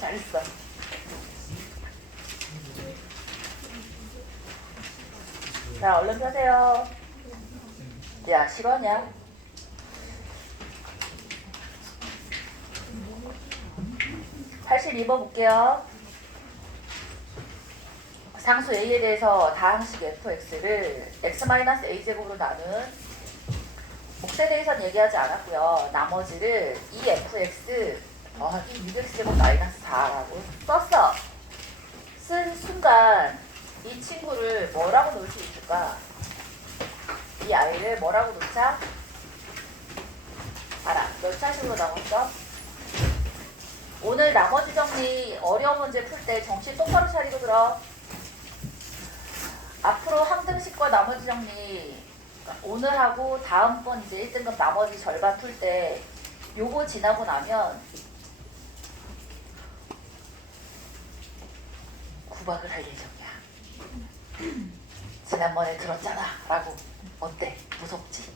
잘했어. 자, 얼른 펴세요. 야, 실화냐? (82번) 볼게요. 상수 a에 대해서 다항식 fx를 x-a제곱으로 나눈 몫에 대해서는 얘기하지 않았고요. 나머지를 이 fx 더하기 6x제곱 마이너스 4라고 썼어. 쓴 순간 이 친구를 뭐라고 놓을 수 있을까? 이 아이를 뭐라고 놓자? 알아. 몇 차식으로 나눴어? 오늘 나머지 정리 어려운 문제 풀 때 정신 똑바로 차리고 들어. 앞으로 항등식과 나머지 정리 오늘 하고 다음번 이제 1등급 나머지 절반 풀 때 요거 지나고 나면 구박을 할 예정이야. 지난번에 들었잖아 라고. 어때? 무섭지?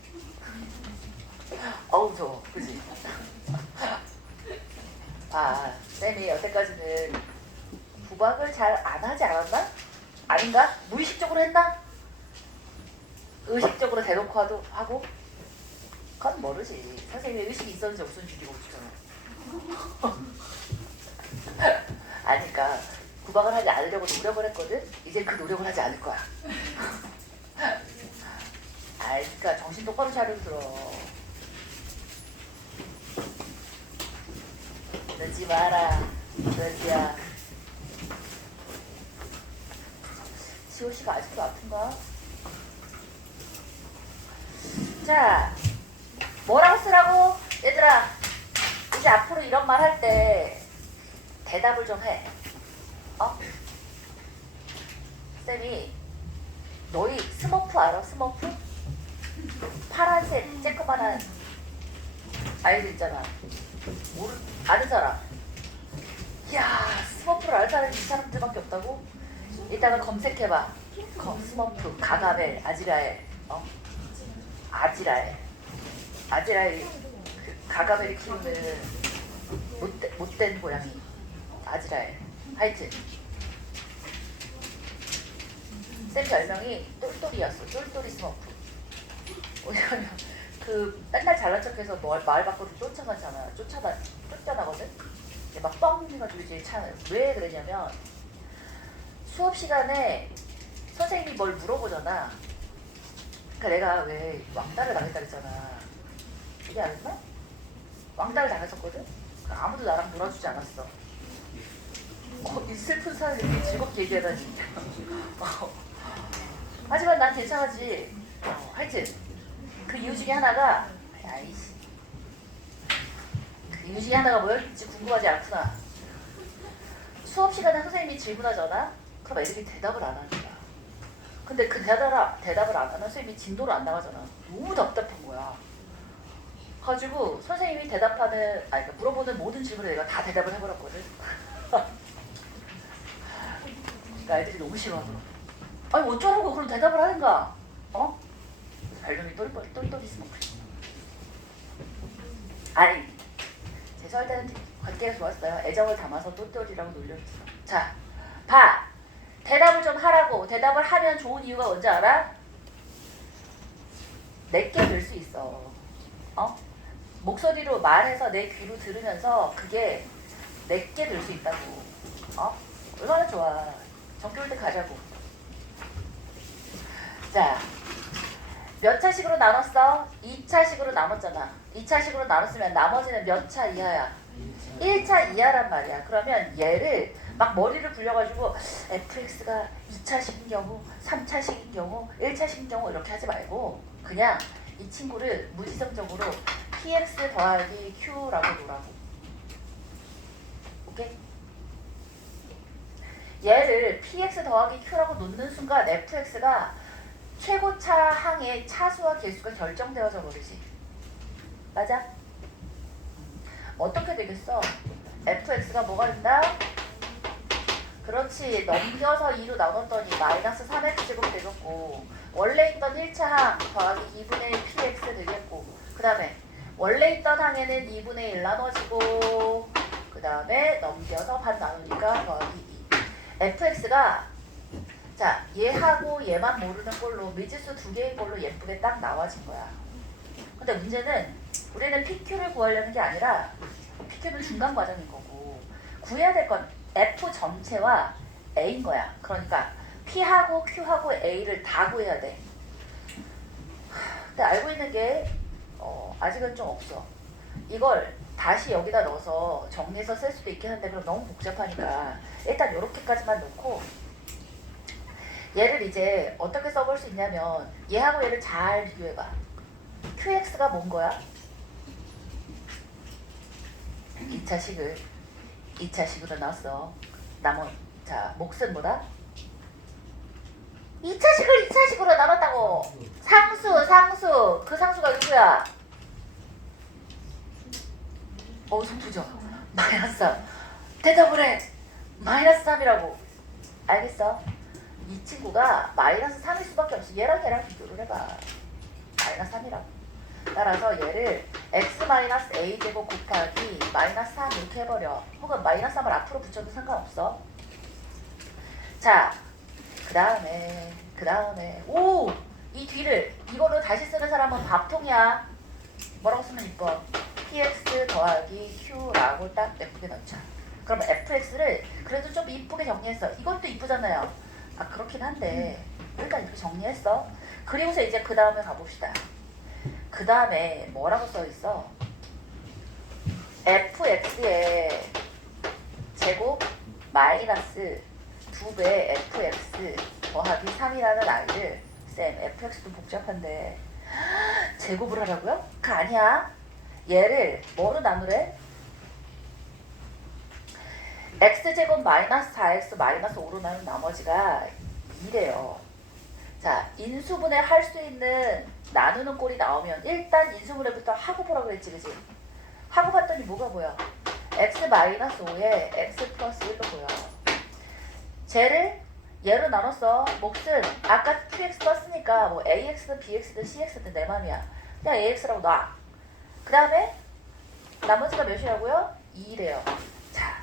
어우 좋아. 그치? 쌤이 여태까지는 구박을 잘 안 하지 않았나? 아닌가? 무의식적으로 했나? 의식적으로 대놓고 하고? 그건 모르지. 선생님이 의식이 있었는지 없었는지 이거 어쩌잖아. 아니까 구박을 하지 않으려고 노력을 했거든? 이제 그 노력을 하지 않을 거야. 그러니까 정신 똑바로 차리고 들어. 그러지 마라. 그러지야. 지호씨가 아직도 아픈가? 자, 뭐라고 쓰라고? 얘들아, 이제 앞으로 이런 말 할 때 대답을 좀 해. 쌤이 너희 스머프 알아? 스머프? 파란색 쬐끄만한 아이들 있잖아. 아는 사람. 이야, 스머프를 아는 사람이 이 사람들밖에 없다고? 이따가 검색해봐. 스머프, 가가벨, 아지라엘. 아지라엘. 그 가가벨이 키우는 못된 고양이. 아지라엘. 하여튼 쌤 별명이 똘똘이였어. 똘똘이 스머프. 왜냐면 그 맨날 잘난 척해서 마을 밖으로 쫓아나거든. 막 뻥 해가지고 이제 왜 그러냐면 수업 시간에 선생님이 뭘 물어보잖아. 그러니까 내가 왜 왕따를 당했다 그랬잖아. 얘기 안 했나? 왕따를 당했었거든. 아무도 나랑 놀아주지 않았어. 이 슬픈 사연을 이렇게 즐겁게 얘기하다니. 하지만 난 괜찮았지. 하여튼 그 이유 중에 하나가 그 이유 중에 하나가 뭐였지 궁금하지 않구나. 수업 시간에 선생님이 질문하잖아. 그럼 애들이 대답을 안 하는 거야. 근데 그 대답을 안 하면 선생님이 진도를 안 나가잖아. 너무 답답한 거야. 가지고 선생님이 그러니까 물어보는 모든 질문에 내가 다 대답을 해버렸거든. 그러니까 애들이 너무 싫어하더라고. 아니 어쩌라고 그럼 대답을 하는가? 별명이 똘똘이 스모크. 재수할 때는 관계가 좋았어요. 애정을 담아서 똘똘이라고 놀렸어. 자, 봐. 대답을 좀 하라고. 대답을 하면 좋은 이유가 뭔지 알아? 내게 될 수 있어. 목소리로 말해서 내 귀로 들으면서 그게 내게 될 수 있다고. 얼마나 좋아. 전교 올 때 가자고. 자, 몇 차식으로 나눴어? 2차식으로 나눴잖아. 2차식으로 나눴으면 나머지는 몇 차 이하야? 1차 이하란 말이야. 그러면 얘를 막 머리를 굴려가지고 fx가 2차식인 경우, 3차식인 경우, 1차식인 경우 이렇게 하지 말고 그냥 이 친구를 무지성적으로 px 더하기 q라고 놓으라고. 오케이? 얘를 px 더하기 q라고 놓는 순간 fx가 최고차 항의 차수와 개수가 결정되어져 버리지. 맞아? 어떻게 되겠어? fx가 뭐가 된다? 그렇지. 넘겨서 2로 나눴더니 마이너스 3x제곱 되겠고 원래 있던 1차 항 더하기 2분의 1 px 되겠고 그 다음에 원래 있던 항에는 2분의 1 나눠지고 그 다음에 넘겨서 반 나누니까 더하기 2. fx가 자 얘하고 얘만 모르는 꼴로 미지수 두 개의 꼴로 예쁘게 딱 나와진 거야. 근데 문제는 우리는 PQ를 구하려는 게 아니라 PQ는 중간 과정인 거고 구해야 될 건 F 전체와 A인 거야. 그러니까 P하고 Q하고 A를 다 구해야 돼. 근데 알고 있는 게 아직은 좀 없어. 이걸 다시 여기다 넣어서 정리해서 쓸 수도 있긴 한데 그럼 너무 복잡하니까 일단 이렇게까지만 놓고 얘를 이제 어떻게 써볼 수 있냐면 얘하고 얘를 잘 비교해봐. QX가 뭔 거야? 2차식으로 나왔어. 자, 몫은 뭐다? 2차식을 2차식으로 나눴다고. 상수. 그 상수가 누구야? 성투죠. 마이너스 3. 대답을 해. 마이너스 3이라고. 알겠어? 이 친구가 마이너스 3일 수밖에 없어. 얘랑 비교를 해봐. 마이너스 3이라고. 따라서 얘를 x-a제곱 곱하기 마이너스 3 이렇게 해버려. 혹은 마이너스 3을 앞으로 붙여도 상관없어. 자, 그 다음에 이 뒤를 이거로 다시 쓰는 사람은 밥통이야. 뭐라고 쓰면 이뻐? px 더하기 q라고 딱 예쁘게 넣자. 그러면 fx를 그래도 좀 이쁘게 정리했어. 이것도 이쁘잖아요. 그렇긴 한데 일단 이렇게 정리했어. 그리고서 이제 그 다음에 가봅시다. 그 다음에 뭐라고 써있어? fx의 제곱 마이너스 2배 fx 더하기 3이라는 아이를 쌤 fx도 복잡한데 제곱을 하라고요? 그거 아니야. 얘를 뭐로 나누래? x제곱 마이너스 4x 마이너스 5로 나눈 나머지가 2래요. 자, 인수분해 할 수 있는 나누는 꼴이 나오면 일단 인수분해부터 하고 보라고 했지, 그지? 하고 봤더니 뭐가 보여? x 마이너스 5에 x 플러스 1로 보여. 쟤를 얘로 나눴어. 몫은 아까 qx 썼으니까 뭐 ax든 bx든 cx든 내 맘이야. 그냥 ax라고 놔. 그 다음에 나머지가 몇이라고요? 2래요. 자,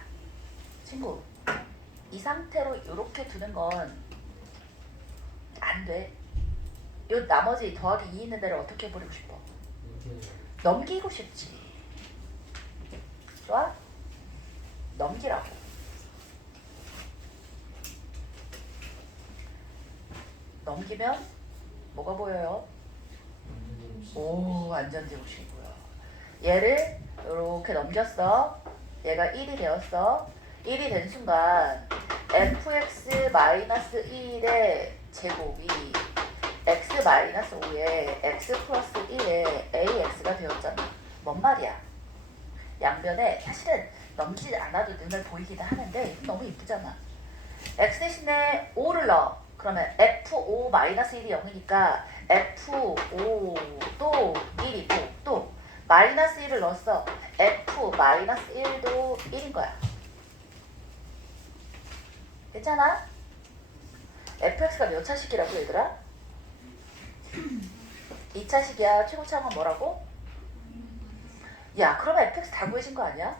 친구, 이 상태로 이렇게 두는 건 안 돼. 요 나머지 더하기 2 있는 데를 어떻게 해버리고 싶어? 넘기고 싶지. 좋아? 넘기라고. 넘기면 뭐가 보여요? 오, 안전제곱식이고요. 얘를 이렇게 넘겼어. 얘가 1이 되었어. 1이 된 순간 fx-1의 제곱이 x-5에 x 플러스 1에 ax가 되었잖아. 뭔 말이야? 양변에 사실은 넘기지 않아도 눈에 보이기도 하는데 너무 이쁘잖아. x 대신에 5를 넣어. 그러면 f5-1이 0이니까 f5도 1이고 또 마이너스 1을 넣었어. f-1도 1인 거야. 괜찮아? fx가 몇 차식이라고 얘들아? 2차식이야. 최고차항은 뭐라고? 야, 그러면 fx 다 구해진 거 아니야?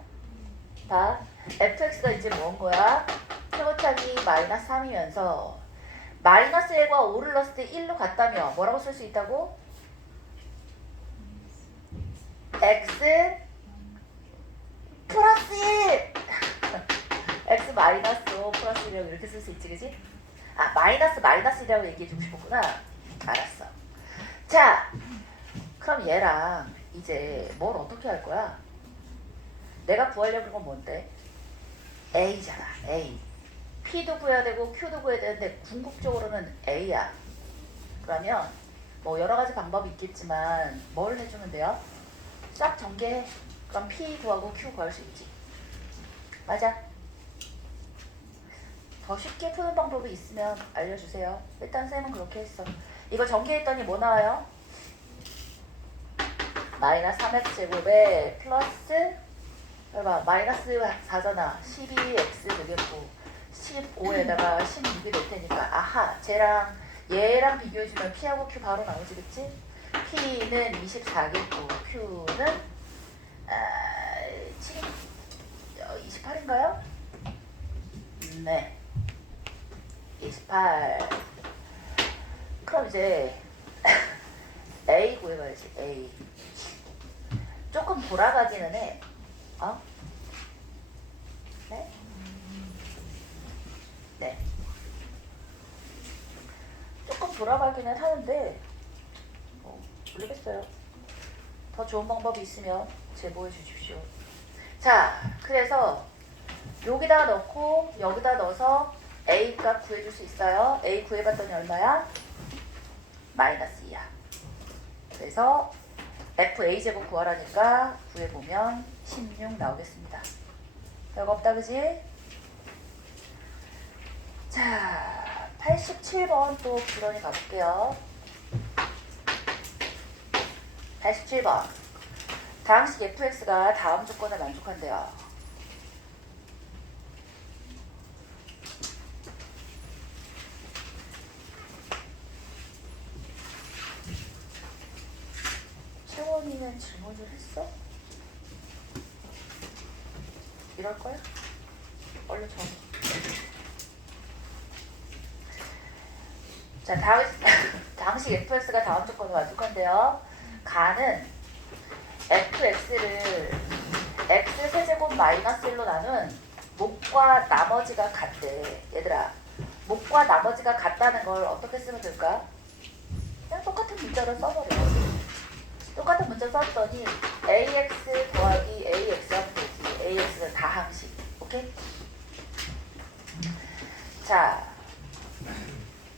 봐. fx가 이제 뭔 거야? 최고차항이 마이너스 3이면서 마이너스 1과 5를 넣었을 때 1로 갔다며 뭐라고 쓸 수 있다고? x 플러스 1 x 마이너스 5 플러스 1이라고 이렇게 쓸 수 있지, 그지? 마이너스이라고 얘기해주고 싶었구나. 알았어. 자, 그럼 얘랑 이제 뭘 어떻게 할 거야? 내가 구하려고 한 건 뭔데? A잖아. A. P도 구해야 되고 Q도 구해야 되는데 궁극적으로는 A야. 그러면 뭐 여러 가지 방법이 있겠지만 뭘 해주면 돼요? 싹 전개해. 그럼 P 구하고 Q 구할 수 있지. 맞아. 더 쉽게 푸는 방법이 있으면 알려주세요. 일단 쌤은 그렇게 했어. 이거 전개했더니 뭐 나와요? 마이너스 3x 제곱에 플러스 봐봐 마이너스 4잖아. 12x 되겠고 15에다가 16이 될 테니까 아하 쟤랑 얘랑 비교해주면 P하고 Q 바로 나오지 그치? P는 24겠고 Q는 7, 28인가요? 네. 28. 그럼 이제 A 구해봐야지. A. 조금 돌아가기는 해. 어? 네? 네. 조금 돌아가기는 하는데 모르겠어요. 더 좋은 방법이 있으면 제보해 주십시오. 자, 그래서 여기다 넣고 여기다 넣어서 A 값 구해줄 수 있어요. A 구해봤더니 얼마야? 마이너스 2야. 그래서 FA제곱 구하라니까 구해보면 16 나오겠습니다. 별거 없다, 그지? 자, 87번 또 부런이 가볼게요. 87번. 다항식 fx가 다음 조건에 만족한대요. 채원이는 질문을 했어? 이럴 거야? 얼른 줘. 자, 다항식 fx가 다음 조건에 만족한대요. 가는 fx를 x 세제곱 마이너스 1로 나눈 목과 나머지가 같대. 얘들아, 목과 나머지가 같다는 걸 어떻게 쓰면 될까? 그냥 똑같은 문자를 써버려. 똑같은 문자 썼더니 ax 더하기 ax 하면 되지. ax는 다항식. 오케이? 자,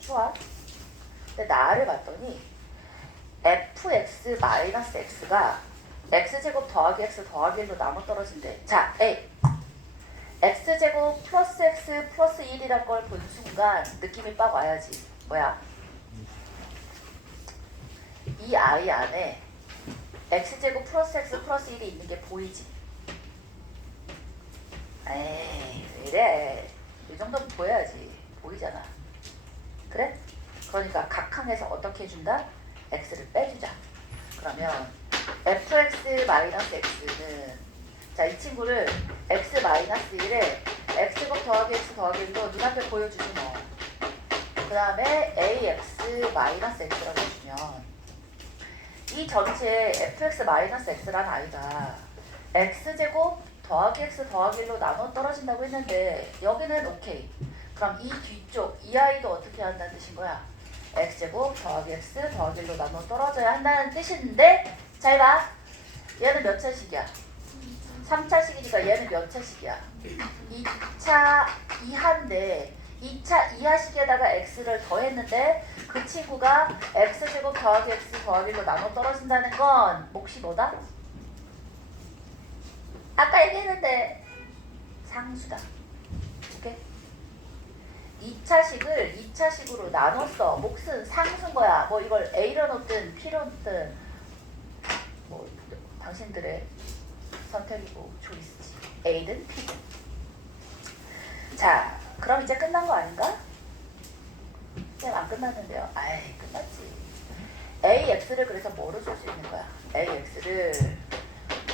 좋아. 근데 나를 봤더니 fx 마이너스 x가 x제곱 더하기 x 더하기 1로 나눠 떨어진대. 자, A. x제곱 플러스 x 플러스 1이란 걸 본 순간 느낌이 빡 와야지. 뭐야? 이 아이 안에 x제곱 플러스 x 플러스 1이 있는 게 보이지? 에이, 왜 이래. 이 정도는 보여야지. 보이잖아. 그래? 그러니까 각항에서 어떻게 해준다? x를 빼주자. 그러면 fx 마이너스 x는, 자, 이 친구를 x 마이너스 1에 x제곱 더하기 x 더하기 1로 눈앞에 보여주지 뭐. 그 다음에 ax 마이너스 x라고 해주면 이 전체 fx 마이너스 x란 아이가 x제곱 더하기 x 더하기 1로 나눠 떨어진다고 했는데 여기는 오케이. 그럼 이 뒤쪽 이 아이도 어떻게 한다는 뜻인 거야? x제곱 더하기 x 더하기 1로 나눠 떨어져야 한다는 뜻인데, 잘 봐. 얘는 몇 차식이야? 3차식이니까 얘는 몇 차식이야? 2차 이하인데 2차 이하식에다가 x를 더했는데 그 친구가 x제곱 더하기 x 더하기 1로 나눠 떨어진다는 건 몫이 뭐다? 아까 얘기했는데 상수다. 오케이? 2차식을 2차식으로 나눴어. 몫은 상수인 거야. 뭐 이걸 A로 놓든 P로 놓든 뭐 당신들의 선택이고 초이스지. A든 P든. 자, 그럼 이제 끝난 거 아닌가? 쌤 안 끝났는데요. 아이, 끝났지. AX를 그래서 뭐로 줄 수 있는 거야? AX를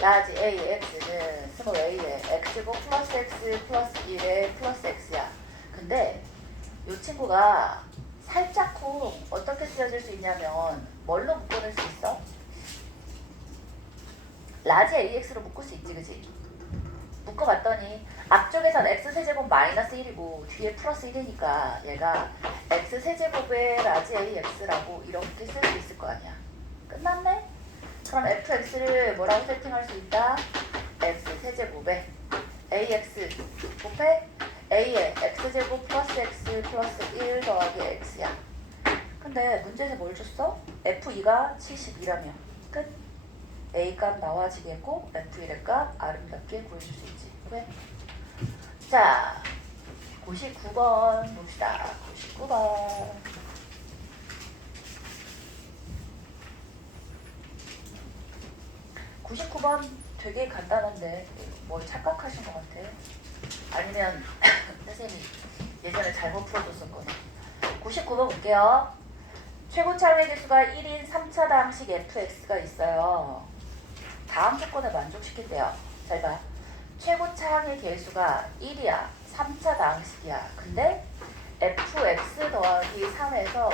라지 AX는 스몰 A에 X제곱 플러스 X 플러스 1에 플러스 X야. 근데 이 친구가 살짝쿵 어떻게 쓰여질 수 있냐면 뭘로 묶어낼 수 있어? 라지 AX로 묶을 수 있지, 그지? 묶어봤더니 앞쪽에선 x세제곱 마이너스 1이고 뒤에 플러스 1이니까 얘가 x세제곱의 라지 AX라고 이렇게 쓸 수 있을 거 아니야. 끝났네? 그럼 fx를 뭐라고 세팅할 수 있다? x세제곱에 ax 곱해 a에 x제곱 플러스 x 플러스 1 더하기 x야. 근데 문제에서 뭘 줬어? f2가 72라며. 끝. a 값 나와지겠고 f1의 값 아름답게 구해줄 수 있지. 왜? 자, 99번 봅시다. 99번. 되게 간단한데 뭐 착각하신 것 같아요. 아니면 선생님이 예전에 잘못 풀어줬었거든. 99번 볼게요. 최고 차례 개수가 1인 3차 다항식 fx가 있어요. 다음 조건을 만족시킨대요. 잘 봐. 최고차항의 개수가 1이야. 3차 다항식이야. 근데 fx 더하기 3에서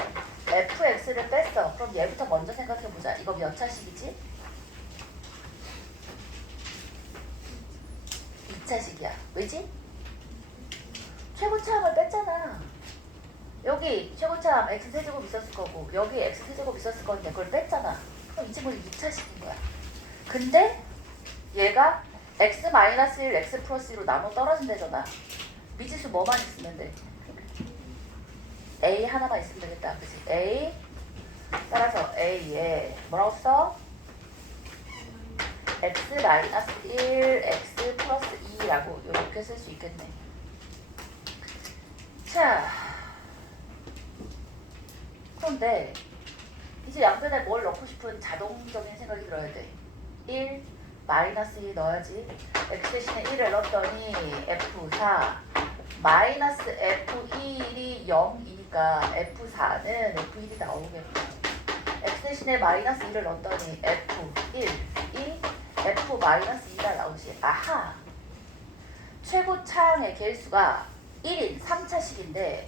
fx를 뺐어. 그럼 얘부터 먼저 생각해보자. 이거 몇 차식이지? 2차식이야. 왜지? 최고차항을 뺐잖아. 여기 최고차항 x세제곱 있었을 거고 여기 x세제곱 있었을 건데 그걸 뺐잖아. 그럼 이 친구는 2차식인 거야. 근데 얘가 x-1, x 플러스 1로 나눠 떨어진대잖아. 미지수 뭐만 있으면 돼? a 하나만 있으면 되겠다. 그치? a 따라서 a에 뭐라고 써? x-1, x 플러스 2라고 이렇게 쓸 수 있겠네. 자, 그런데 이제 양변에 뭘 넣고 싶은 자동적인 생각이 들어야 돼. 1, 마이너스 2 넣어야지. x 대신에 1을 넣었더니 f4 마이너스 f1이 0이니까 f4는 f1이 나오겠고 x 대신에 마이너스 2를 넣었더니 f1, 1, f 마이너스 2가 나오지. 아하! 최고차항의 개수가 1인 3차식인데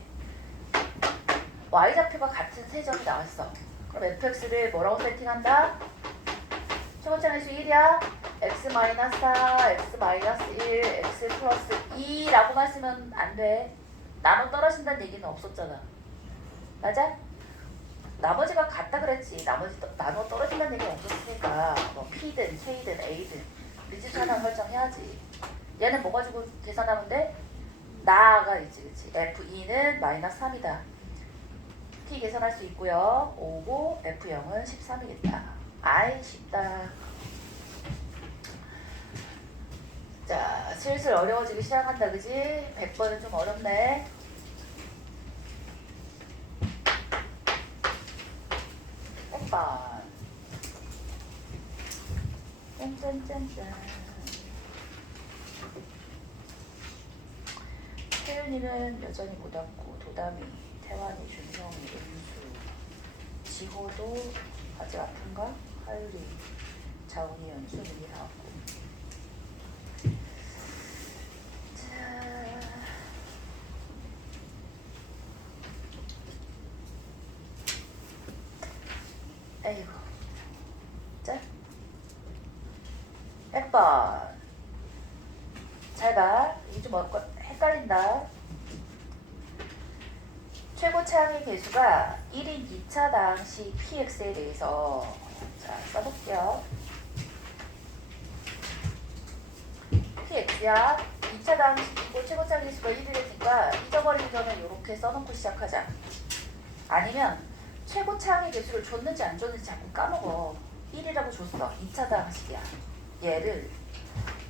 y좌표가 같은 세 점이 나왔어. 그럼 fx를 뭐라고 세팅한다? 최고차항의 수 1이야. x-4, x-1, x 플러스 2라고만 쓰면 안 돼. 나눠 떨어진다는 얘기는 없었잖아. 맞아? 나머지가 같다 그랬지. 나머지 나눠 떨어진다는 얘기는 없었으니까 뭐 p든 k든 a든 미지수 하나 설정해야지. 얘는 뭐 가지고 계산하면 돼? 나가 있지, 그치? f2는 마이너스 3이다. t 계산할 수 있고요. 5고 f0은 13이겠다. 아이 쉽다. 자, 슬슬 어려워지기 시작한다, 그지? 100번은 좀 어렵네. 백번. 짠짠짠짠. 태윤이는 여전히 못 왔고, 도담이, 태환이, 준성이, 은수, 지호도 아직 아픈가? 하율이, 자웅이, 연수, 민이 다 왔고. 에이구. 자, 100번. 잘 봐. 이게 좀 헷갈린다. 최고차항의 개수가 1인 2차 다항식 px에 대해서 자 써볼게요. px야. 2차 다항식이고 최고차항 개수가 1이니까 잊어버리기 전에 이렇게 써놓고 시작하자. 아니면 최고차항의 개수를 줬는지 안 줬는지 자꾸 까먹어. 1이라고 줬어. 2차 다항식이야. 얘를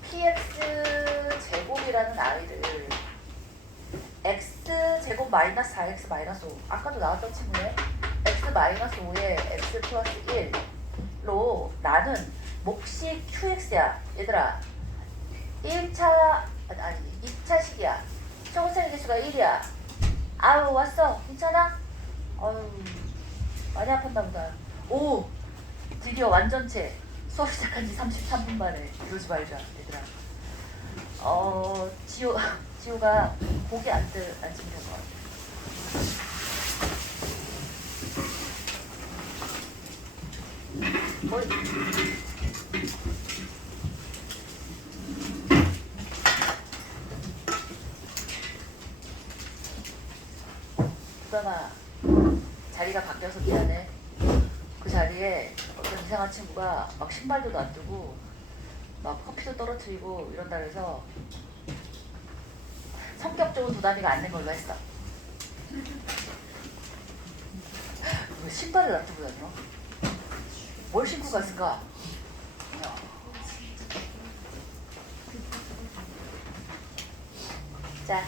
px 제곱이라는 아이를 x제곱 마이너스 4x 마이너스 5 아까도 나왔던 친구네. x 마이너스 5에 x 플러스 1로 나는 몫이 qx야. 얘들아 1차 아니 2차식이야. 최고차항의 개수가 1이야. 아우 왔어. 괜찮아? 어휴 많이 아팠나 보다. 오 드디어 완전체. 수업 시작한 지 33분 만에. 이러지 말자 얘들아. 지호가 고개 안 치면 될 것 같아. 머리. 부담아 자리가 바뀌어서 미안해. 그 자리에 어떤 이상한 친구가 막 신발도 놔두고 막 커피도 떨어뜨리고 이런다 그래서 성격적으로 도담이가 앉는 걸로 했어. 왜 신발을 놔두고 다녀? 뭘 신고 갔을까? 자,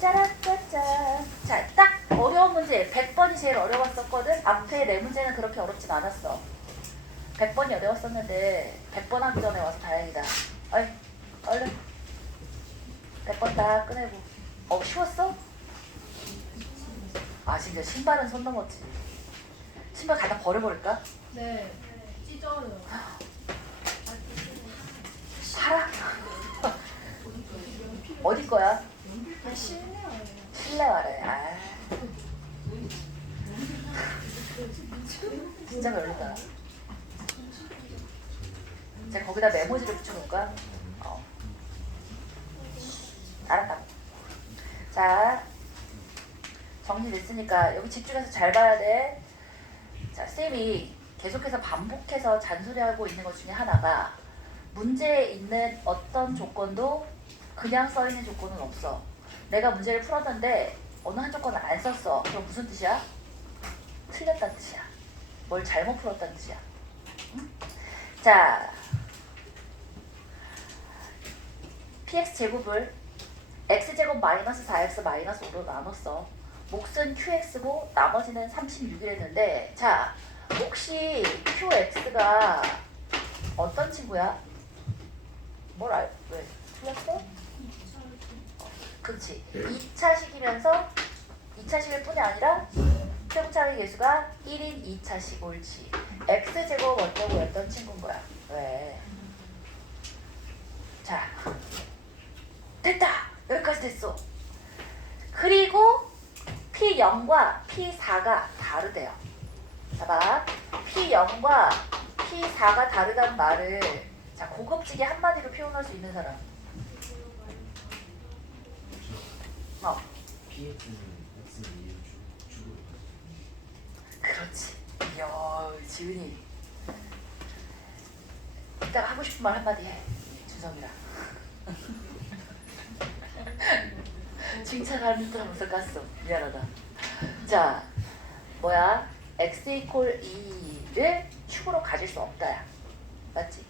짜라짜짜. 자, 딱 어려운 문제 100번이 제일 어려웠었거든. 앞에 네 문제는 그렇게 어렵진 않았어. 100번이 어려웠었는데 100번 하기 전에 와서 다행이다. 어이, 얼른 100번 다 꺼내고. 쉬웠어? 아 진짜 신발은 손 넘었지. 신발 갖다 버려버릴까? 네, 찢어요. 어디 거야? 아, 실내화예요. 실내화래. 아, 진짜 별로다. 자, 거기다 메모지를 붙여볼까? 알았다. 자, 정리됐으니까 여기 집중해서 잘 봐야 돼. 자, 쌤이 계속해서 반복해서 잔소리하고 있는 것 중에 하나가 문제에 있는 어떤 조건도 그냥 써있는 조건은 없어. 내가 문제를 풀었는데 어느 한 조건을 안 썼어. 그럼 무슨 뜻이야? 틀렸다는 뜻이야. 뭘 잘못 풀었다는 뜻이야. 응? 자, px제곱을 x제곱 마이너스 4x 마이너스 5로 나눴어. 몫은 qx고 나머지는 36이랬는데, 자, 혹시 qx가 어떤 친구야? 왜? 틀렸어? 그렇지. 2차식이면서 2차식일 뿐이 아니라 최고차의 개수가 1인 2차식. 옳지. x제곱 어쩌고 였던 친구인 거야. 왜? 자, 됐다! 여기까지 됐어. 그리고 P0과 P4가 다르대요. 봐봐. P0과 P4가 다르다는 말을 자, 고급지게 한마디로 표현할 수 있는 사람. PX는 X는 2를 주고 그렇지. 이야, 지은이. 이따가 하고 싶은 말 한마디 해. 준성이랑. 칭찬하는 듯 하면서 깠어. 미안하다. 자, 뭐야? x 이퀄 2를 축으로 가질 수 없다야. 맞지?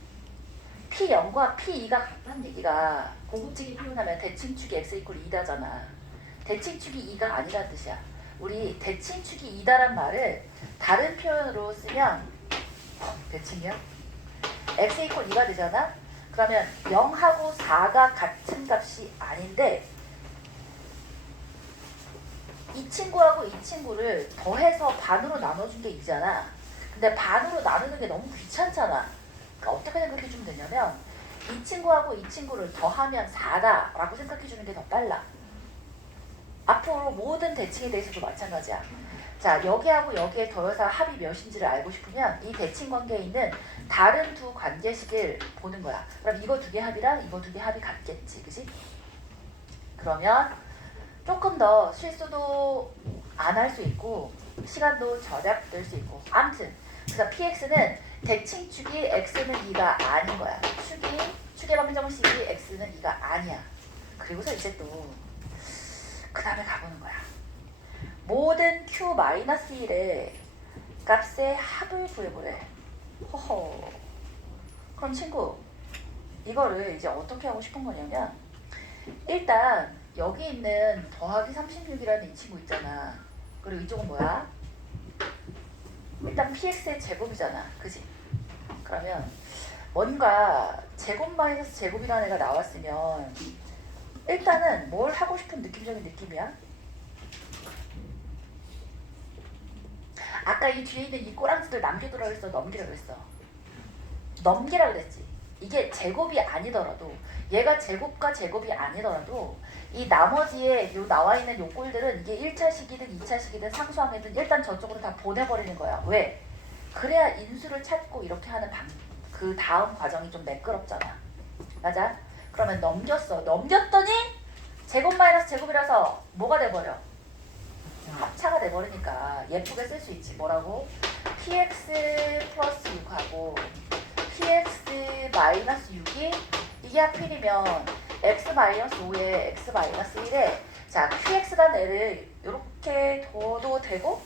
P0과 P2가 같다는 얘기가 고급지게 표현하면 대칭축이 x 이퀄 2다잖아. 대칭축이 2가 아니란 뜻이야. 우리 대칭축이 2다란 말을 다른 표현으로 쓰면 대칭이야? x 이퀄 2가 되잖아? 그러면 0하고 4가 같은 값이 아닌데 이 친구하고 이 친구를 더해서 반으로 나눠준 게 2잖아. 근데 반으로 나누는 게 너무 귀찮잖아. 그러니까 어떻게 생각해 주면 되냐면 이 친구하고 이 친구를 더하면 4다 라고 생각해 주는 게 더 빨라. 앞으로 모든 대칭에 대해서도 마찬가지야. 자, 여기하고 여기에 더해서 합이 몇인지를 알고 싶으면 이 대칭 관계에 있는 다른 두 관계식을 보는 거야. 그럼 이거 두 개 합이랑 이거 두 개 합이 같겠지. 그지? 그러면 조금 더 실수도 안 할 수 있고 시간도 절약될 수 있고 아무튼 그래서 px는 대칭축이 x는 2가 아닌 거야. 축의 방정식이 x는 2가 아니야. 그리고서 이제 또 그 다음에 가보는 거야. 모든 q-1의 값의 합을 구해보래. 허허. 그럼 친구 이거를 이제 어떻게 하고 싶은 거냐면 일단 여기 있는 더하기 36이라는 이 친구 있잖아. 그리고 이쪽은 뭐야? 일단 px의 제곱이잖아. 그지? 그러면 뭔가 제곱 마이너스 제곱이라는 애가 나왔으면 일단은 뭘 하고 싶은 느낌적인 느낌이야? 아까 이 뒤에 있는 이 꼬랑지들 남겨두라 그랬어? 넘기라 그랬어? 넘기라 그랬지. 이게 제곱이 아니더라도 얘가 제곱과 제곱이 아니더라도 이 나머지에 요 나와 있는 요 꼴들은 이게 1차식이든 2차식이든 상수항이든 일단 저쪽으로 다 보내버리는 거야. 왜? 그래야 인수를 찾고 이렇게 하는 그 다음 과정이 좀 매끄럽잖아. 맞아? 그러면 넘겼어. 넘겼더니 제곱 마이너스 제곱이라서 뭐가 돼버려? 합차가 돼버리니까 예쁘게 쓸 수 있지. 뭐라고? px 플러스 6하고 px 마이너스 6이 이게 하필이면 x 마이너스 5에 x 마이너스 1에 자 qx란 애를 이렇게 둬도 되고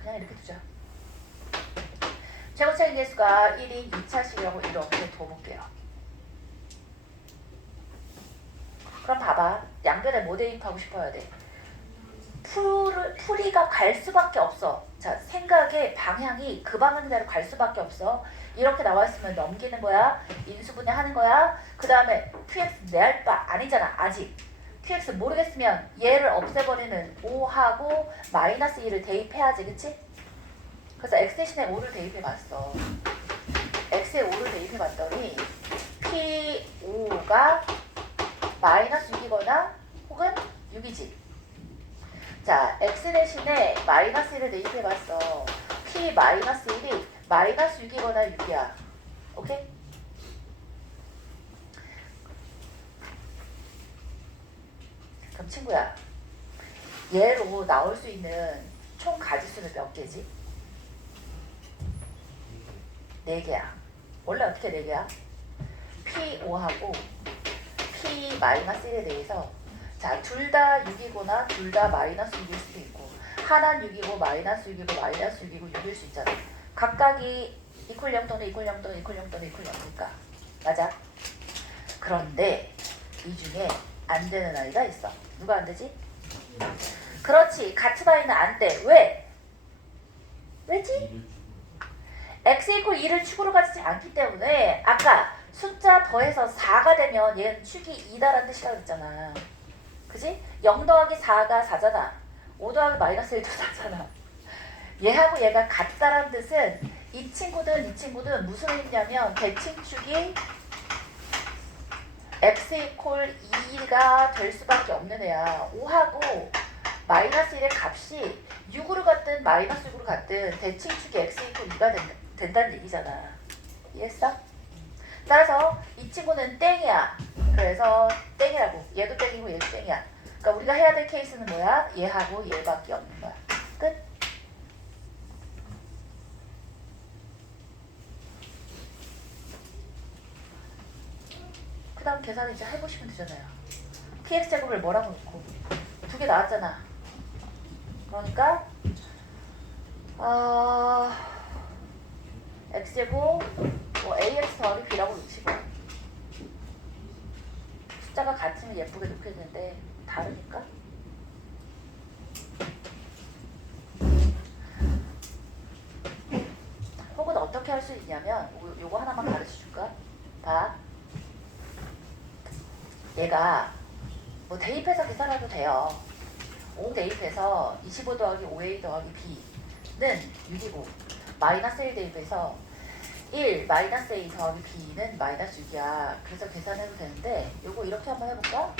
그냥 이렇게 두자. 최고차의 개수가 1인 2차식이라고 이렇게 둬볼게요. 그럼 봐봐. 양변에 뭐 대입하고 싶어야 돼? 풀이가 갈 수밖에 없어. 자, 생각의 방향이 그 방향대로 갈 수밖에 없어. 이렇게 나와 있으면 넘기는 거야. 인수분해 하는 거야. 그 다음에 qx 내할 바 아니잖아. 아직. qx 모르겠으면 얘를 없애버리는 5하고 마이너스 2를 대입해야지. 그치? 그래서 x 대신에 5를 대입해봤어. x에 5를 대입해봤더니 P5가 마이너스 6이거나 혹은 6이지. 자, x 대신에 마이너스 1을 대입해봤어. P 마이너스 1이 마이너스 6이거나 6이야. 오케이? 그럼 친구야, 얘로 나올 수 있는 총 가지수는 몇 개지? 4개야. 원래 어떻게 4개야? P5하고 P-1에 대해서 자, 둘 다 6이거나 둘 다 마이너스 6일 수도 있고 하나는 6이고 마이너스 6이고 마이너스 6이고 6일 수 있잖아. 각각이 이퀄 0 또는 이퀄 0 또는 이퀄 0 또는 이퀄 0이니까. 맞아? 그런데 이 중에 안 되는 아이가 있어. 누가 안 되지? 그렇지. 같은 아이는 안 돼. 왜? 왜지? 2를 주고 x 이퀄 2를 축으로 가지지 않기 때문에 아까 숫자 더해서 4가 되면 얘는 축이 2다라는 뜻이라고 그랬잖아. 그지? 0 더하기 4가 4잖아. 5 더하기 마이너스 1도 4잖아. 얘하고 얘가 같다라는 뜻은 이 친구든 무슨 의미냐면 대칭축이 x 이퀄 2가 될 수밖에 없는 애야. 5하고 마이너스 1의 값이 6으로 갔든 마이너스 6으로 갔든 대칭축이 x 이퀄 2가 된다는 얘기잖아. 이해했어? 따라서 이 친구는 땡이야. 그래서 땡이라고. 얘도 땡이고 얘도 땡이야. 그러니까 우리가 해야 될 케이스는 뭐야? 얘하고 얘밖에 없는 거야. 끝. 그 다음 계산 이제 해보시면 되잖아요. px제곱을 뭐라고 놓고 2개 나왔잖아. 그러니까 x제곱 뭐 ax 더하기 b라고 놓치고 숫자가 같으면 예쁘게 놓겠는데 다르니까 혹은 어떻게 할 수 있냐면 요거 하나만 가르쳐 줄까? 봐. 얘가 뭐 대입해서 계산해도 돼요. 5 대입해서 25 더하기 5a 더하기 b는 6이고 마이너스 1 대입해서 1 마이너스 a 더하기 b는 마이너스 6이야. 그래서 계산해도 되는데 요거 이렇게 한번 해볼까?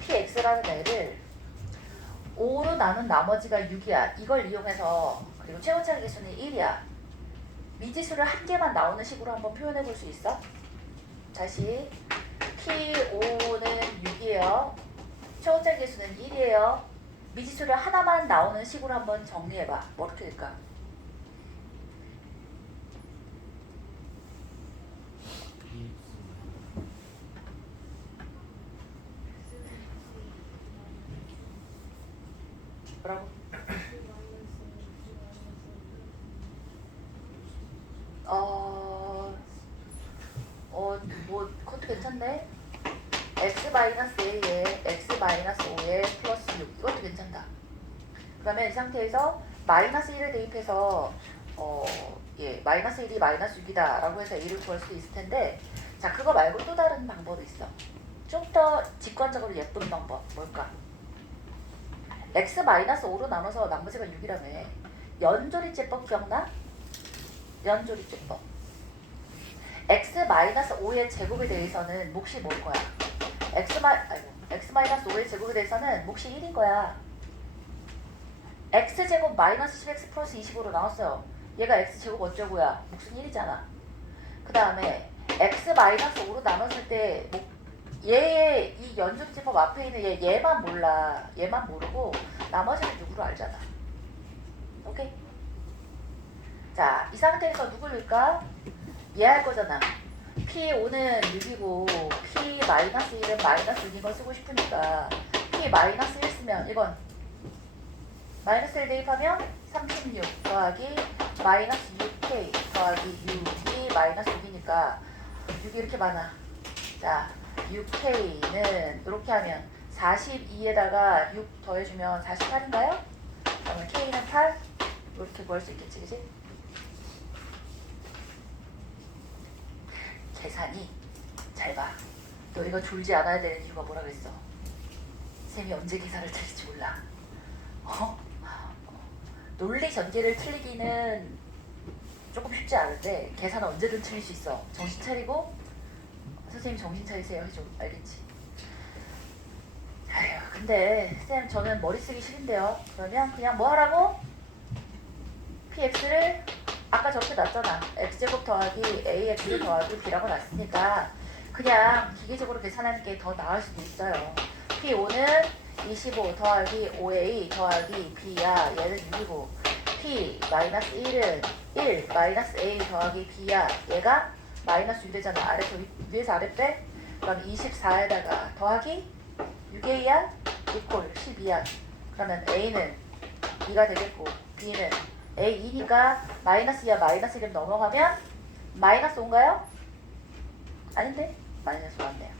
px라는 애를 5로 나눈 나머지가 6이야. 이걸 이용해서 그리고 최고차의 개수는 1이야. 미지수를 한 개만 나오는 식으로 한번 표현해 볼 수 있어? 다시 P5는 6이에요. 최고차의 개수는 1이에요. 미지수를 하나만 나오는 식으로 한번 정리해봐. 뭐 어떻게 될까? 뭐라고? 뭐 그것도 괜찮네. x-a에 x-5에 플러스 6 이것도 괜찮다. 그러면 이 상태에서 마이너스 1을 대입해서 마이너스 1이 마이너스 6이다 라고 해서 a를 구할 수 있을 텐데 자 그거 말고 또 다른 방법이 있어. 좀 더 직관적으로 예쁜 방법 뭘까? x-5로 나눠서 나머지가 6이라며. 연조리제법 기억나? 연조리제법. x-5의 제곱에 대해서는 몫이 뭘 거야? x-5의 제곱에 대해서는 몫이 1인 거야. x제곱 마이너스 10x 플러스 20으로 나눴어요. 얘가 x제곱 어쩌고야? 몫은 1이잖아. 그 다음에 x-5로 나눴을 때 얘의 이 연조리제법 앞에 있는 얘만 몰라. 얘만 모르고 나머지는 누구로 알잖아. 오케이? 자, 이 상태에서 누굴 넣을까? 얘 할 거잖아. P5는 6이고 P-1은 마이너스 6인 거 쓰고 싶으니까 P-1 쓰면 이건 마이너스 1 대입하면 36 더하기 마이너스 6K 더하기 6이 마이너스 6이니까 6이 이렇게 많아. 자, 6K는 이렇게 하면 42에다가 6 더해주면 48인가요? 그러면 K는 8 이렇게 구할 수 있겠지, 그치? 계산이 잘 봐. 너희가 졸지 않아야 되는 이유가 뭐라 그랬어? 쌤이 언제 계산을 틀릴지 몰라. 논리 전개를 틀리기는 조금 쉽지 않은데 계산은 언제든 틀릴 수 있어. 정신 차리고 선생님 정신 차리세요 해줘. 알겠지? 아휴 근데 쌤 저는 머리 쓰기 싫은데요. 그러면 그냥 뭐 하라고? px를 아까 저렇게 놨잖아. x제곱 더하기 ax 더하기 b라고 놨으니까 그냥 기계적으로 계산하는 게 더 나을 수도 있어요. p5는 25 더하기 5a 더하기 b야. 얘는 6이고 p-1은 1 마이너스 a 더하기 b야. 얘가 마이너스 6되잖아. 위에서 아래 빼? 그럼 24에다가 더하기 6a야? 이퀄 12야. 그러면 a는 2가 되겠고 b는 a2니까 마이너스 2야 마이너스 1을 넘어가면 마이너스 5인가요? 아닌데? 마이너스 5 왔네요.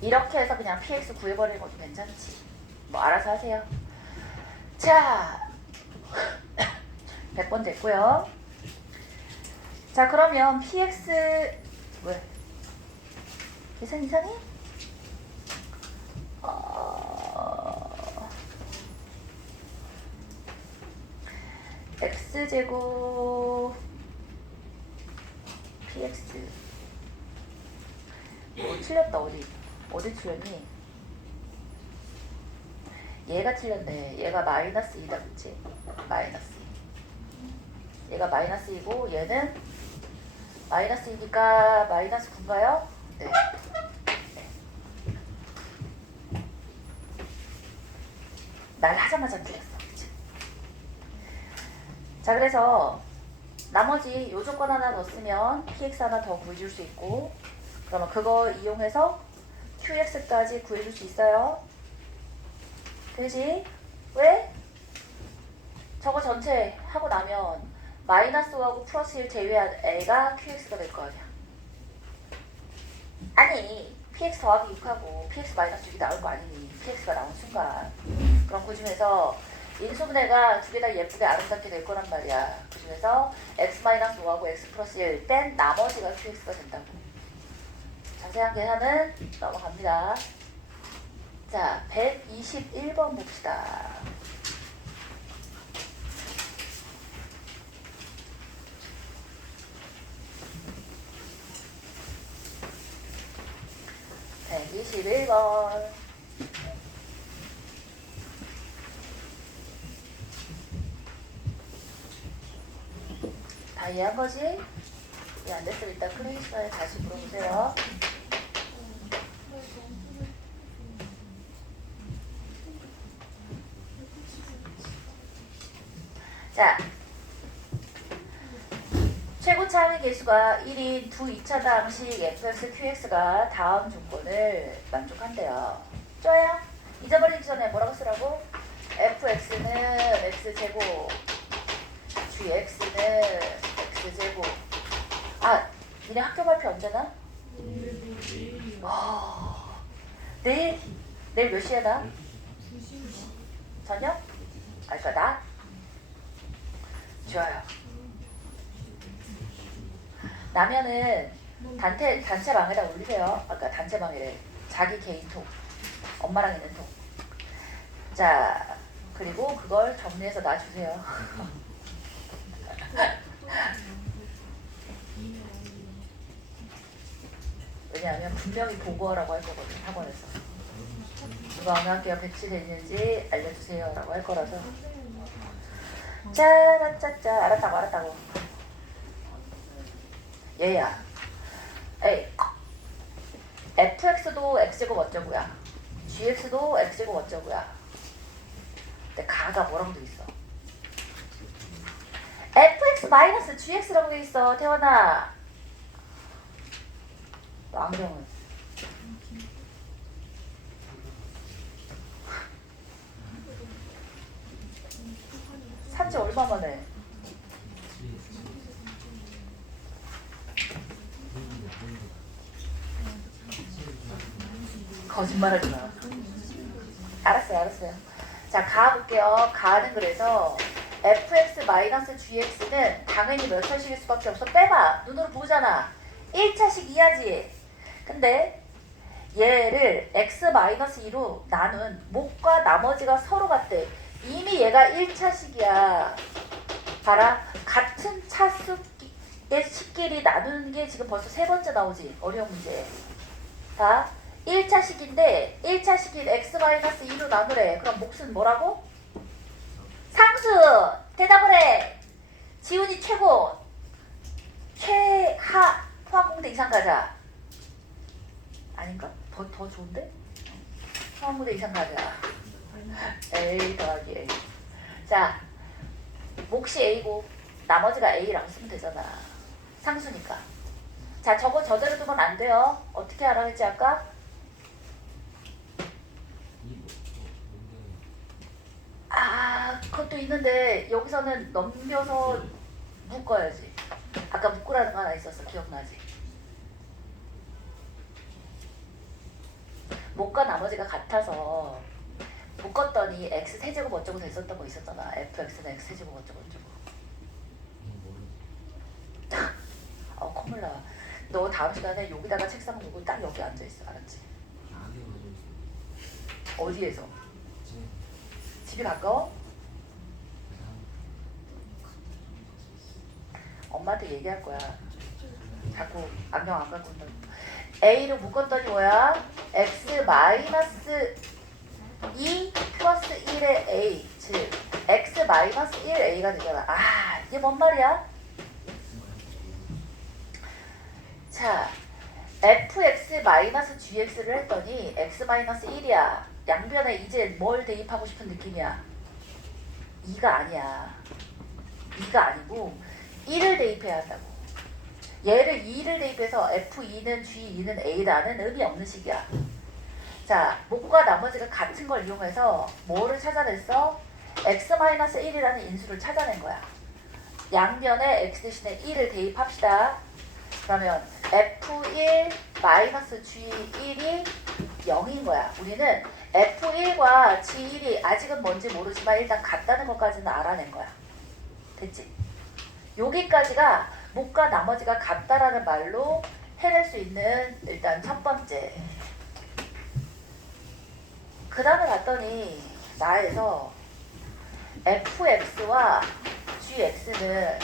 이렇게 해서 그냥 px 구해버리는 것도 괜찮지. 뭐 알아서 하세요. 자 100번 됐고요. 자 그러면 px 왜? 계산 이상해? x제곱 px 틀렸다. 어디 틀렸니? 얘가 틀렸네. 얘가 마이너스 2다 그치? 마이너스 2. 얘가 마이너스 2고 얘는 마이너스 2니까 마이너스 9인가요? 네. 날 하자마자 틀렸어. 그치? 자 그래서 나머지 요 조건 하나 더 쓰면 px 하나 더 구해줄 수 있고 그러면 그거 이용해서 qx까지 구해줄 수 있어요. 그지? 왜? 저거 전체 하고 나면 마이너스 5하고 플러스 1 제외한 a가 qx가 될 거 아니야. 아니 px 더하기 6하고 px 마이너스 6이 나올 거 아니니. px가 나온 순간 그럼 그 중에서 인수분해가 두 개 다 예쁘게 아름답게 될 거란 말이야. 그 중에서 x-5하고 x 플러스 1 뺀 나머지가 qx가 된다고. 자세한 계산은 넘어갑니다. 자 121번 봅시다. 네, 121번. 다 이해한 거지? 이해 안 됐으면 일단 클릭 시간에 다시 물어보세요. 자, 최고차 합의 계수가 1인 두 2차 방식 fx, qx가 다음 조건을 만족한대요. 좋아요? 잊어버리기 전에 뭐라고 쓰라고? fx는 x제곱, gx는 x제곱. 아, 니네 학교 발표 언제나? 내일 몇 시에 나? 저녁? 아, 그러니까 나? 좋아요. 나면은 단체방에다 올리세요. 아까 단체방에 자기 개인통, 엄마랑 있는 통. 자, 그리고 그걸 정리해서 놔주세요. 왜냐하면 분명히 보고하라고 할 거거든, 학원에서. 누가 어느 학교에 배치되는지 알려주세요 라고 할 거라서. 짜라짜짜. 알았다고. 얘야. 에이. fx도 x제곱 어쩌고야. gx도 x제곱 어쩌고야. 근데 가가 뭐라고 돼 있어? fx 마이너스 gx라고 돼 있어. 태원아. 너 안경은? 산지 얼마 만에? 거짓말하지 마. 알았어요. 자, 가 볼게요. 가는 그래서 fx-gx는 당연히 몇 차식일 수밖에 없어. 빼봐. 눈으로 보잖아. 1차식 이하지. 근데 얘를 x-2로 나눈 목과 나머지가 서로 같대. 이미 얘가 1차식이야. 봐라. 같은 차수 식끼리 나누는 게 지금 벌써 세 번째 나오지. 어려운 문제. 자, 1차 식인데 1차 식인 x-2로 나누래. 그럼 몫은 뭐라고? 상수! 대답을 해! 지훈이 최고! 최하 포항공대 이상 가자. 아닌가? 더 좋은데? 포항공대 이상 가자. A 더하기 A. 자, 몫이 A고 나머지가 A라고 쓰면 되잖아. 상수니까. 자, 저거 저대로 두면 안 돼요. 어떻게 하라 했지 아까? 그것도 있는데 여기서는 넘겨서 묶어야지. 아까 묶으라는 거 하나 있었어. 기억나지? 목과 나머지가 같아서 묶었더니 x 세제곱 어쩌고 됐었던 거 있었잖아. fx는 x 세제곱 어쩌고 콧물 나와. 너 다음 시간에 여기다가 책상 두고 딱 여기 앉아있어. 알았지? 어디에서? 집이 가까워? 엄마한테 얘기할 거야. 자꾸 안경 안 갖고 온다고. A로 묶었더니 뭐야? x 마이너스 2 플러스 1의 A, 즉 x 마이너스 1A가 되잖아. 이게 뭔 말이야? 자, fx 마이너스 gx를 했더니 x 마이너스 1이야. 양변에 이제 뭘 대입하고 싶은 느낌이야? 2가 아니야. 2가 아니고 1을 대입해야 한다고. 얘를 2를 대입해서 f2는 g2는 a라는 의미 없는 식이야. 자, 목과 나머지가 같은 걸 이용해서 뭐를 찾아냈어? x-1이라는 인수를 찾아낸 거야. 양변에 x 대신에 1을 대입합시다. 그러면 f1 마이너스 g1이 0인 거야. 우리는 f1과 g1이 아직은 뭔지 모르지만 일단 같다는 것까지는 알아낸 거야. 됐지? 여기까지가 목과 나머지가 같다라는 말로 해낼 수 있는 일단 첫 번째. 그 다음에 봤더니 나에서 fx와 gx는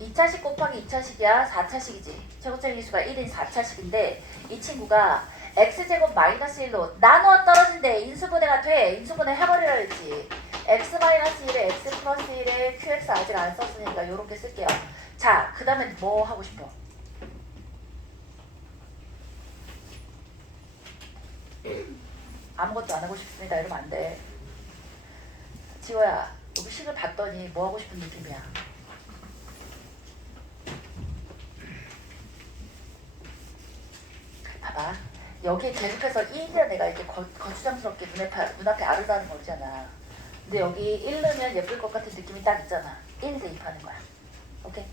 2차식 곱하기 2차식이야. 4차식이지. 최고점의 수가 1인 4차식인데 이 친구가 x제곱 마이너스 1로 나누어 떨어진대. 인수분해가 돼. 인수분해 해버리라 했지. x 마이너스 1에 x 플러스 1에 qx 아직 안 썼으니까 이렇게 쓸게요. 자, 그 다음에 뭐 하고 싶어? 아무것도 안 하고 싶습니다. 이러면 안 돼. 지호야, 여기 식을 봤더니 뭐 하고 싶은 느낌이야? 봐봐. 여기 계속해서 1을 내가 이렇게 거추장스럽게 눈앞에 아르다는 거 있잖아. 근데 여기 1 넣으면 예쁠 것 같은 느낌이 딱 있잖아. 1 대입하는 거야. 오케이?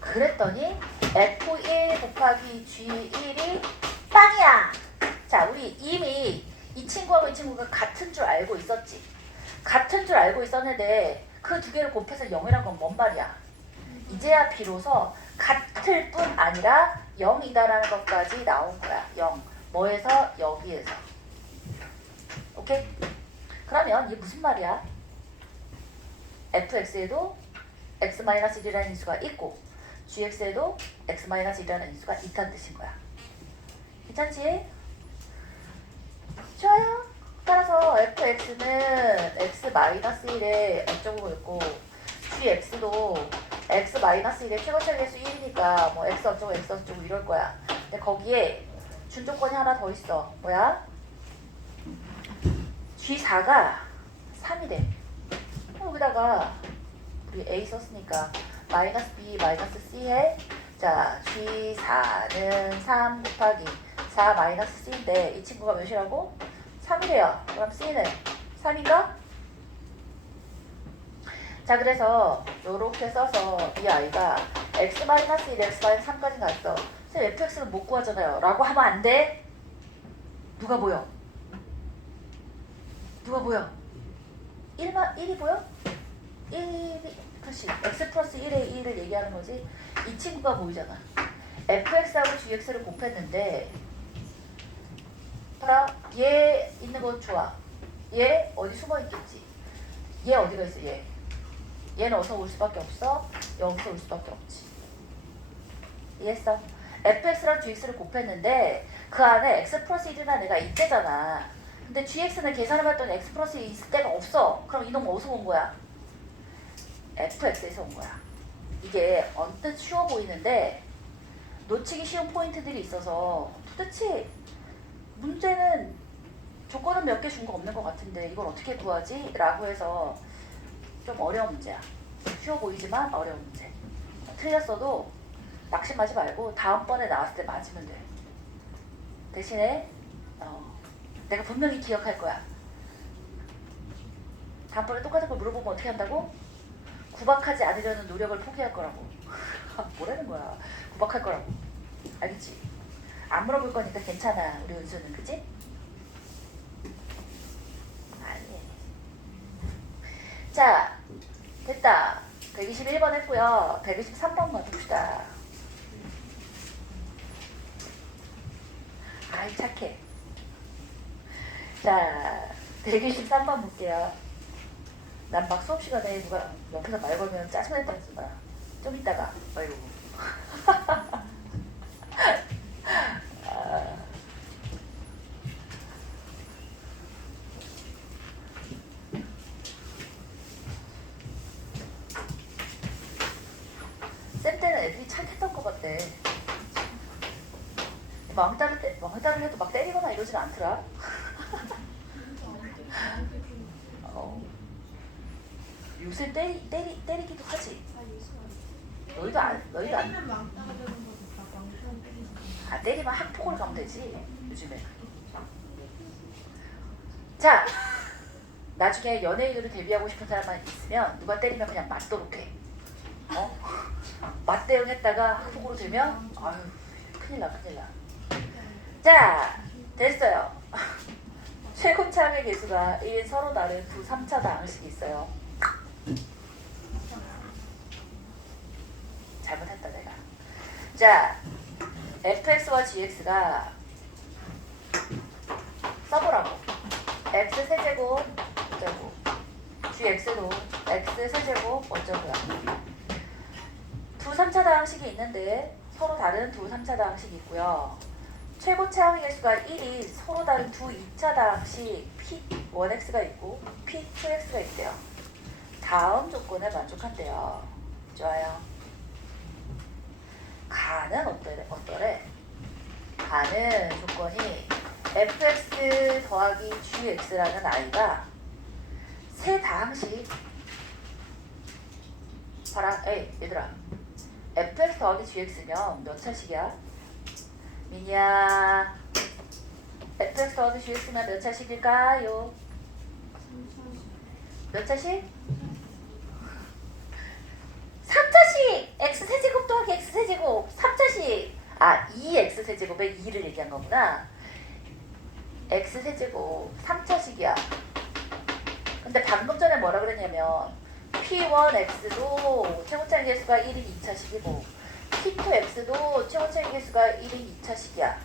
그랬더니 F1 곱하기 G1이 빵이야. 자, 우리 이미 이 친구하고 이 친구가 같은 줄 알고 있었지. 같은 줄 알고 있었는데 그 두 개를 곱해서 0이란 건 뭔 말이야? 이제야 비로소 같을 뿐 아니라 0이다라는 것까지 나온 거야. 0. 뭐에서? 여기에서. 오케이? 그러면 이게 무슨 말이야? fx에도 x-1이라는 인수가 있고 gx에도 x-1이라는 인수가 있다는 뜻인 거야. 괜찮지? 좋아요. 따라서 fx는 x-1에 어쩌고 있고 gx도 x-1의 최고차계수 1이니까 뭐 x 어쩌고 x 어쩌고 이럴 거야. 근데 거기에 준조건이 하나 더 있어. 뭐야? G4가 3이래. 여기다가 우리 A 썼으니까 마이너스 B 마이너스 C에 자 G4는 3 곱하기 4 마이너스 C인데 이 친구가 몇이라고? 3이래요. 그럼 C는 3인가? 자, 그래서 요렇게 써서 이 아이가 x-1, x-3까지 갔어. 선생님 fx는 못 구하잖아요. 라고 하면 안 돼. 누가 보여? 누가 보여? 1이 보여? 1이, 그렇지. x 플러스 1의 1을 얘기하는 거지. 이 친구가 보이잖아. fx하고 gx를 곱했는데 봐라. 얘 있는 거 좋아. 얘 어디 숨어 있겠지. 얘 어디가 있어? 얘는 어디서 올 수밖에 없어? 여기서 올 수밖에 없지. 이해했어? fx랑 gx를 곱했는데 그 안에 x 플러스 1이라는 애가 있대잖아. 근데 gx는 계산해봤더니 x 플러스 1 있을 데가 없어. 그럼 이놈 어디서 온 거야? fx에서 온 거야. 이게 언뜻 쉬워 보이는데 놓치기 쉬운 포인트들이 있어서 도대체 문제는 조건은 몇 개 준 거 없는 것 같은데 이걸 어떻게 구하지? 라고 해서 좀 어려운 문제야. 쉬워 보이지만 어려운 문제. 틀렸어도 낙심하지 말고 다음번에 나왔을 때 맞으면 돼. 대신에 내가 분명히 기억할 거야. 다음번에 똑같은 걸 물어보면 어떻게 한다고? 구박하지 않으려는 노력을 포기할 거라고. 뭐라는 거야. 구박할 거라고. 알겠지? 안 물어볼 거니까 괜찮아. 우리 은수는. 그치? 아니. 자, 됐다. 121번 했고요. 123번 맞읍시다. 아이 착해. 자, 123번 볼게요. 난 막 수업 시간에 누가 옆에서 말 걸면 짜증냈다 했어. 좀 이따가. 아이고. 아. 쌤 때는 애들이 착했던 것 같대. 왕따를 해도 막 때리거나 이러진 않더라. 요새 때리기도 하지. 너희도 안. 때리면 왕따가 되는 거니까 왕따는 때리지. 아, 때리면 학폭으로 가면 되지. 요즘에. 자, 나중에 연예인으로 데뷔하고 싶은 사람만 있으면 누가 때리면 그냥 맞도록 해. 맞대응했다가 학폭으로 되면 아유 큰일 나. 자, 됐어요. 최고차의 개수가 1 서로 다른 두 3차 다항식이 있어요. 잘못했다 내가. 자, fx와 gx가 써보라고. x 세제곱 어쩌고 gx도 x 세제곱 어쩌고야. 두 3차 다항식이 있는데 서로 다른 두 3차 다항식이 있고요. 최고차 항의 개수가 1이 서로 다른 두 2차 다항식 p1x가 있고 p2x가 있대요. 다음 조건에 만족한대요. 좋아요. 가는 어떠래? 가는 조건이 fx 더하기 gx라는 아이가 세 다항식 봐라. 에이 얘들아, fx 더하기 gx면 몇 차식이야? 미니야, fx 더하기 gx면 몇 차식일까요? 몇 차식? 3차식! x세제곱 더하기 x세제곱 3차식! 아, 2x세제곱에 2를 얘기한 거구나. x세제곱 3차식이야. 근데 방금 전에 뭐라 그랬냐면 p1x도 최고차의 개수가 1인 2차식이고 p2x도 최고차의 개수가 1인 2차식이야.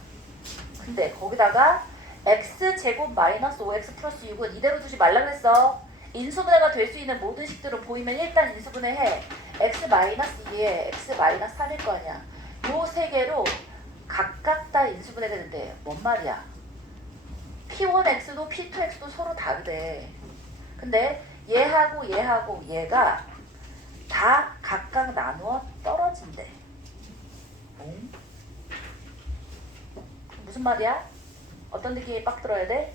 근데 거기다가 x제곱 마이너스 5x 플러스 6은 이대로 두지 말라 그랬어. 인수분해가 될 수 있는 모든 식들은 보이면 일단 인수분해해. x 마이너스 2에 x 마이너스 3일 거 아니야. 요 세 개로 각각 다 인수분해가 된대. 뭔 말이야? p1x도 p2x도 서로 다르대. 근데 얘하고 얘가 다 각각 나누어 떨어진대. 무슨 말이야? 어떤 느낌이 빡 들어야 돼?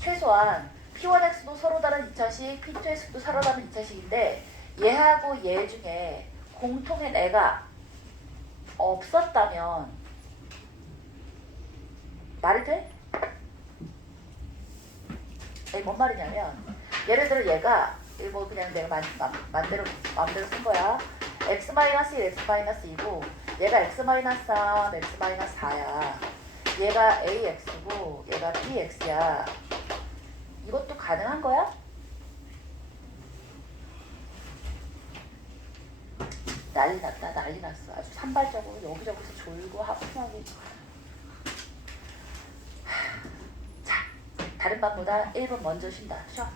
최소한 p1x도 서로 다른 2차식, p2x도 서로 다른 2차식인데 얘하고 얘 중에 공통의 애가 없었다면 말이 돼? 이게 뭔 말이냐면 예를 들어 얘가 뭐 그냥 내가 마음대로 쓴 거야. x-1, x-2고 얘가 x-3, x-4야. 얘가 ax고 얘가 bx야. 이것도 가능한 거야? 난리 났어. 아주 산발적으로 여기저기서 졸고 하품하고. 자, 다른 밤보다 1분 먼저 쉰다. 쉬어.